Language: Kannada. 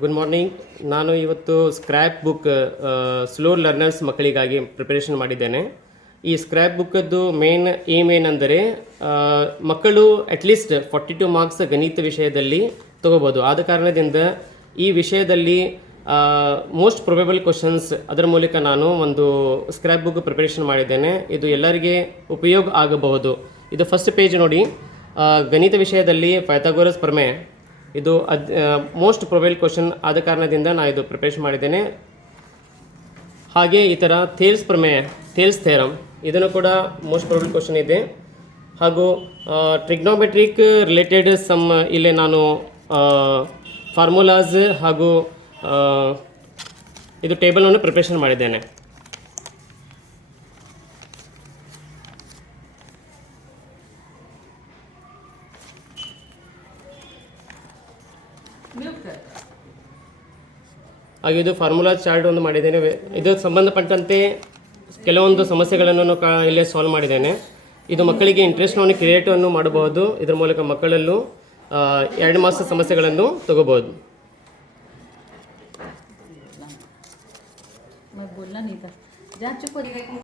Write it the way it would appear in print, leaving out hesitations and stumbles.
Good morning. ನಾನು ಇವತ್ತು ಸ್ಕ್ರ್ಯಾಪ್ ಬುಕ್ ಸ್ಲೋ ಲರ್ನರ್ಸ್ ಮಕ್ಕಳಿಗಾಗಿ ಪ್ರಿಪರೇಷನ್ ಮಾಡಿದ್ದೇನೆ. ಈ ಸ್ಕ್ರ್ಯಾಪ್ ಬುಕ್ಕದ್ದು ಮೇನ್ ಏಮ್ ಏನಂದರೆ ಮಕ್ಕಳು ಅಟ್ಲೀಸ್ಟ್ 42 ಮಾರ್ಕ್ಸ್ ಗಣಿತ ವಿಷಯದಲ್ಲಿ ತಗೋಬೋದು. ಆದ ಕಾರಣದಿಂದ ಈ ವಿಷಯದಲ್ಲಿ ಮೋಸ್ಟ್ ಪ್ರೊಬೆಬಲ್ ಕ್ವಶನ್ಸ್ ಅದರ ಮೂಲಕ ನಾನು ಒಂದು ಸ್ಕ್ರ್ಯಾಪ್ ಬುಕ್ ಪ್ರಿಪರೇಷನ್ ಮಾಡಿದ್ದೇನೆ. ಇದು ಎಲ್ಲರಿಗೆ ಉಪಯೋಗ ಆಗಬಹುದು. ಇದು ಫಸ್ಟ್ ಪೇಜ್ ನೋಡಿ. ಗಣಿತ ವಿಷಯದಲ್ಲಿ ಪೈಥಾಗೋರಸ್ ಪ್ರಮೇಯ ಇದು ಮೋಸ್ಟ್ ಪ್ರೊಬೆಬಲ್ ಕ್ವಶನ್ ಆದ ಕಾರಣದಿಂದ ನಾನು ಇದು ಪ್ರಿಪರೇಷನ್ ಮಾಡಿದ್ದೇನೆ. ಹಾಗೆ ಈ ಥರ ಥೇಲ್ಸ್ ಪ್ರಮೇಯ, ಥೇಲ್ಸ್ ಥೇರಮ್, ಇದನ್ನು ಕೂಡ ಮೋಸ್ಟ್ ಪ್ರೊಬೆಬಲ್ ಕ್ವಶನ್ ಇದೆ. ಹಾಗೂ ಟ್ರಿಗ್ನೋಮೆಟ್ರಿಕ್ ರಿಲೇಟೆಡ್ ಸಮ್ ಇಲ್ಲೇ ನಾನು ಫಾರ್ಮುಲಾಸ್ ಹಾಗೂ ಇದು ಟೇಬಲನ್ನು ಪ್ರಿಪರೇಷನ್ ಮಾಡಿದ್ದೇನೆ. ಹಾಗೆ ಇದು ಫಾರ್ಮುಲಾ ಚಾರ್ಟ್ ಒಂದು ಮಾಡಿದ್ದೇನೆ. ಇದು ಸಂಬಂಧಪಟ್ಟಂತೆ ಕೆಲವೊಂದು ಸಮಸ್ಯೆಗಳನ್ನು ಇಲ್ಲೇ ಸಾಲ್ವ್ ಮಾಡಿದ್ದೇನೆ. ಇದು ಮಕ್ಕಳಿಗೆ ಇಂಟ್ರೆಸ್ಟ್ನನ್ನು ಕ್ರಿಯೇಟಿವನ್ನು ಮಾಡಬಹುದು. ಇದರ ಮೂಲಕ ಮಕ್ಕಳಲ್ಲೂ 2 ಮಾರ್ಕ್ಸ್ ಸಮಸ್ಯೆಗಳನ್ನು ತಗೋಬಹುದು.